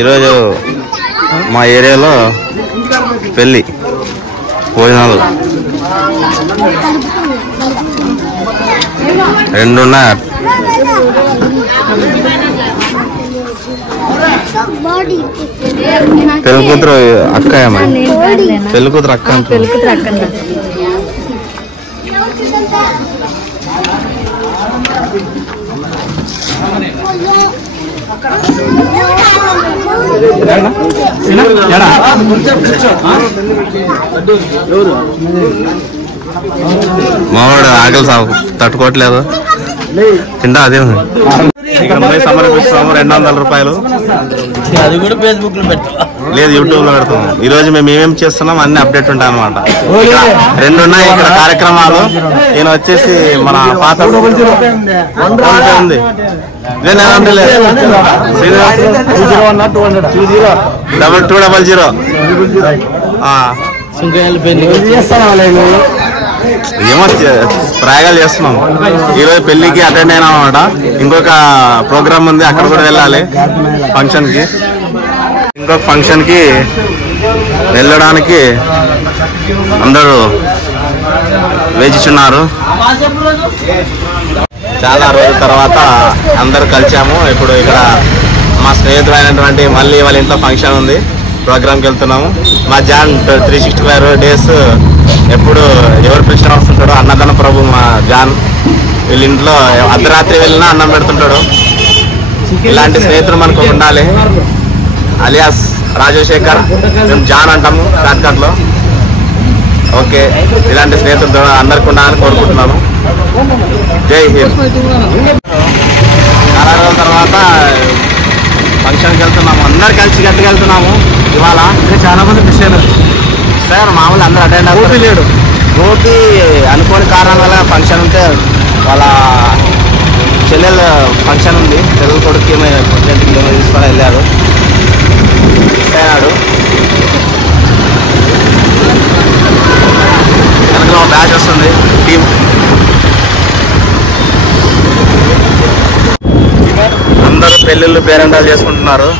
ఈరోజు మా ఏరియాలో పెళ్ళి భోజనాలు 2 ఉన్నాయి. పెళ్లి కూతురు అక్క పెళ్లి కూతురు అక్క మావాడు ఆకలి తట్టుకోవట్లేదు తింటా అదే ఇక్కడ సమర్పిస్తున్నాము 200 రూపాయలు. అది కూడా ఫేస్బుక్ లో పెట్టాలి లేదు యూట్యూబ్ లో పెడతాము. ఈ రోజు మేము ఏమేమి చేస్తున్నాం అన్ని అప్డేట్ ఉంటాయి అనమాట. 2 ఉన్నాయి ఇక్కడ కార్యక్రమాలు. నేను వచ్చేసి మన పాత ఉంది 200 ఏమో ప్రయోగాలు చేస్తున్నాం. ఈరోజు పెళ్లికి అటెండ్ అయినా అనమాట. ఇంకొక ప్రోగ్రామ్ ఉంది, అక్కడ కూడా వెళ్ళాలి ఫంక్షన్ కి. ఇంకొక ఫంక్షన్ కి వెళ్ళడానికి అందరూ వేచిచున్నారు. చాలా రోజుల తర్వాత అందరూ కలిసాము. ఇప్పుడు ఇక్కడ మా స్నేహితుడైనటువంటి మళ్ళీ వాళ్ళ ఇంట్లో ఫంక్షన్ ఉంది, ప్రోగ్రామ్కి వెళ్తున్నాము. మా జాన్ 365 days ఎప్పుడు ఎవరు పిలిచిన వస్తుంటాడో అన్నదాన ప్రభు మా జాన్. వీళ్ళ ఇంట్లో అర్ధరాత్రి వెళ్ళినా అన్నం పెడుతుంటాడు. ఇలాంటి స్నేహితులు మనకు ఉండాలి. అలియాస్ రాజశేఖర్, మేము జాన్ అంటాము షార్ట్కట్ లో. ఓకే, ఇలాంటి స్నేహితులతో అందరికి ఉండాలని కోరుకుంటున్నాను. జై హింద్. చాలా రోజుల తర్వాత ఫంక్షన్కి వెళ్తున్నాము, అందరు కలిసి గట్టిగా వెళ్తున్నాము. ఇవాళ చాలా మంది మిస్ అయినారు సార్. మామూలు అందరూ అటెండ్ అవుతారు. లేడు గోపి అనుకోని కారణం వల్ల ఫంక్షన్ ఉంటే వాళ్ళ చెల్లెల ఫంక్షన్ ఉంది, చెల్లెల కొడుకు ఏమో ప్రెసిడెంట్కి ఏమో తీసుకొని వెళ్ళారు, మిస్ అయినాడు. వెనకలో బ్యాచ్ వస్తుంది టీం. అందరూ పెళ్ళిళ్ళు పేరెంటాలు చేసుకుంటున్నారు.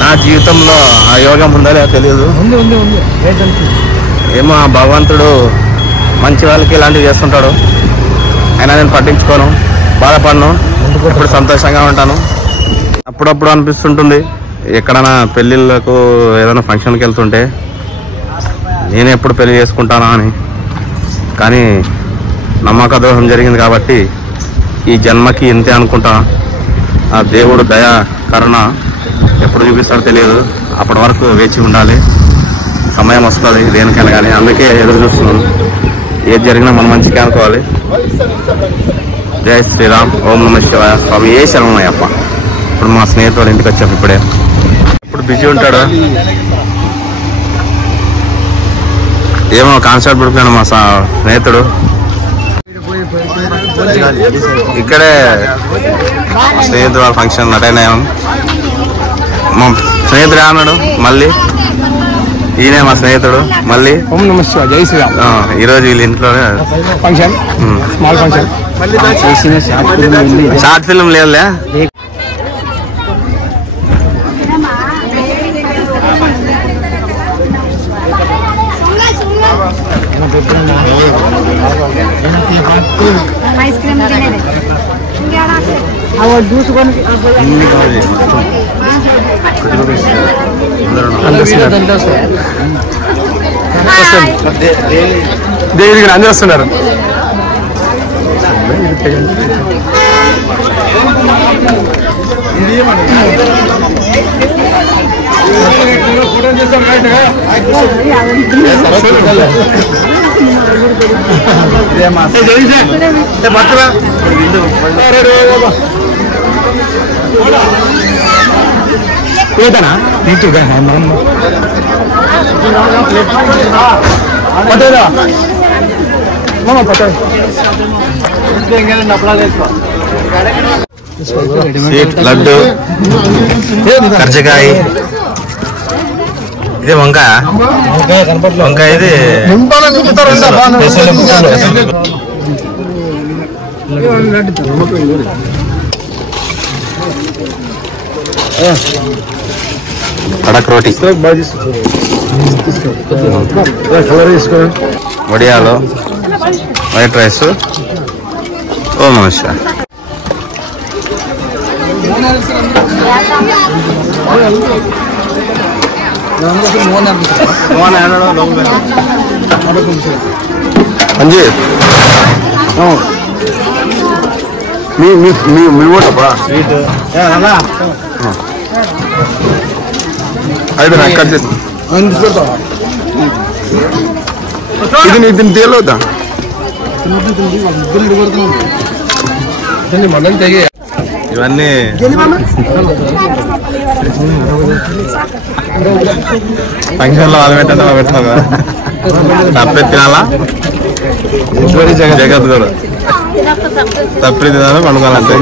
నా జీవితంలో ఆ యోగం ఉందో లేదో తెలియదు. ఏమో భగవంతుడు మంచి వాళ్ళకి ఇలాంటివి చేస్తుంటాడు. అయినా నేను పట్టించుకోను, బాధపడను, ఇప్పుడు సంతోషంగా ఉంటాను. అప్పుడప్పుడు అనిపిస్తుంటుంది ఎక్కడైనా పెళ్ళిళ్ళకు ఏదైనా ఫంక్షన్కి వెళ్తుంటే నేను ఎప్పుడు పెళ్లి చేసుకుంటానా అని. కానీ నమ్మక ద్రోహం జరిగింది కాబట్టి ఈ జన్మకి ఇంతే అనుకుంటా. ఆ దేవుడు దయ కరుణ ఎప్పుడు చూపిస్తాడో తెలియదు. అప్పటి వరకు వేచి ఉండాలి. సమయం వస్తుంది దేనికైనా కానీ. అందుకే ఎదురు చూస్తున్నాను. ఏది జరిగినా మన మంచిగా అనుకోవాలి. జై శ్రీరామ్. ఓం నమ శివాయ. స్వామి ఏ శరణమయ్యప్ప. ఇప్పుడు మా స్నేహితుడు ఇంటికి వచ్చాము. ఇప్పుడే ఇప్పుడు బిజీ ఉంటాడు. ఏమో కాన్సర్ట్ పెడుతున్నాడు మా స్నేహితుడు. ఇక్కడే స్నేహితుడు వాళ్ళ ఫంక్షన్ అటెండ్ అయ్యాం. మా స్నేహితుడు అన్నాడు మళ్ళీ. ఈయనే మా స్నేహితుడు మళ్ళీ. ఓం నమ శివాయ. జై శ్రీరామ్. ఈరోజు వీళ్ళ ఇంట్లోనే function, small function. Short film లేదులే. దేవి అందరూ వస్తున్నారు. ఏదనా నీకు లడ్డు, కర్జకాయ, ఇది వంకాయ. వంకాయ ఇది కడక్ రోటీ, వడియాలు, వైట్ రైస్. ఓ నమస్య. అంజీ మీ ఓటప్పా అయితే నాకు కట్ చేసి ఇది దీన్ని తేలవుతా ఇవన్నీ ఫంక్షన్లో వాళ్ళు పెట్టండి పెడుతున్నావు కదా, తప్పే తినాలా. జగత్ కూడా తప్పే తినాలి, పండుకోవాలంటే.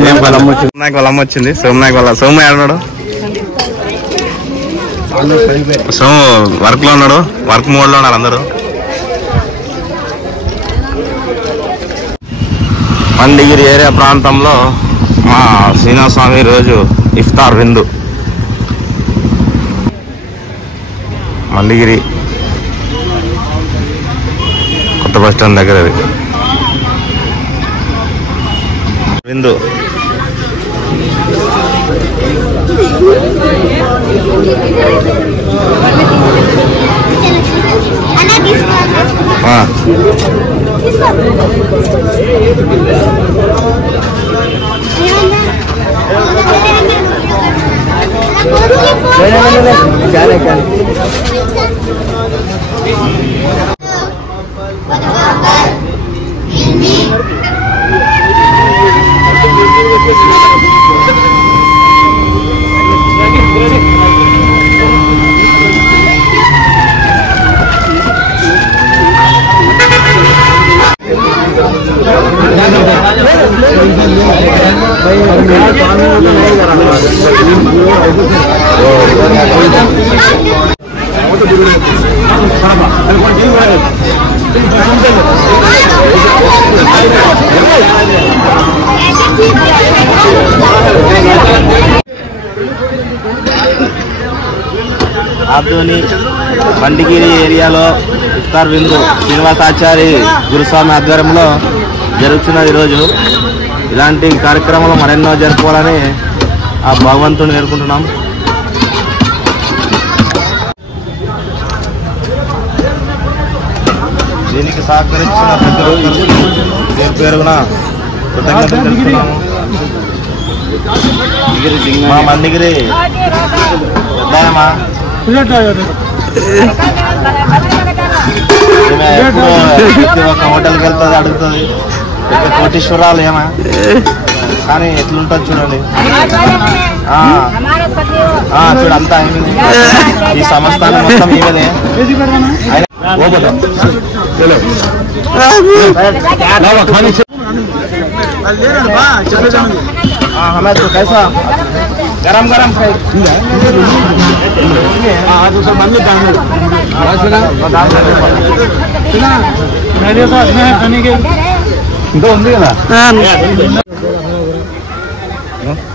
నాకు వాళ్ళ అమ్మ వచ్చింది, సోమనాయక్ వాళ్ళ సోమ ఏడున్నాడు. సోము వర్క్ లో ఉన్నాడు, వర్క్ మోడ్ లో ఉన్నారు అందరూ. మండిగిరి ఏరియా ప్రాంతంలో మా శ్రీనివాసస్వామి రోజు ఇఫ్తార్ విందు. మండిగిరి కొత్త బస్ స్టాండ్ దగ్గర అది విందు. ఆదోని మండిగిరి ఏరియాలో ఇఫ్తార్ విందు శ్రీనివాసాచారి గురుస్వామి ఆధ్వర్యంలో జరుగుతున్నది. ఈరోజు ఇలాంటి కార్యక్రమాలు మరెన్నో జరుపుకోవాలని ఆ భగవంతుని వేడుకుంటున్నాం. దీనికి సహకరించిన ప్రతి ఒక్కరికి పేరు పేరున కృతజ్ఞతలు తెలుపుతున్నాము. మా మండిగిరి పెద్దాయమా ప్రతి ఒక్క హోటల్కి వెళ్తుంది, అడుగుతుంది. కోటీశ్వరాలు ఏమా కానీ ఎట్లుంటుంది చూడండి. చూడు అంతా అయిపోయింది. ఈ సంస్థానం మొత్తం ఈమెనే. हमें तो कैसा गरम गरम खाई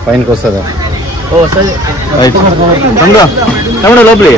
పైనకి వస్తుందా తమ్ముడు లోపలి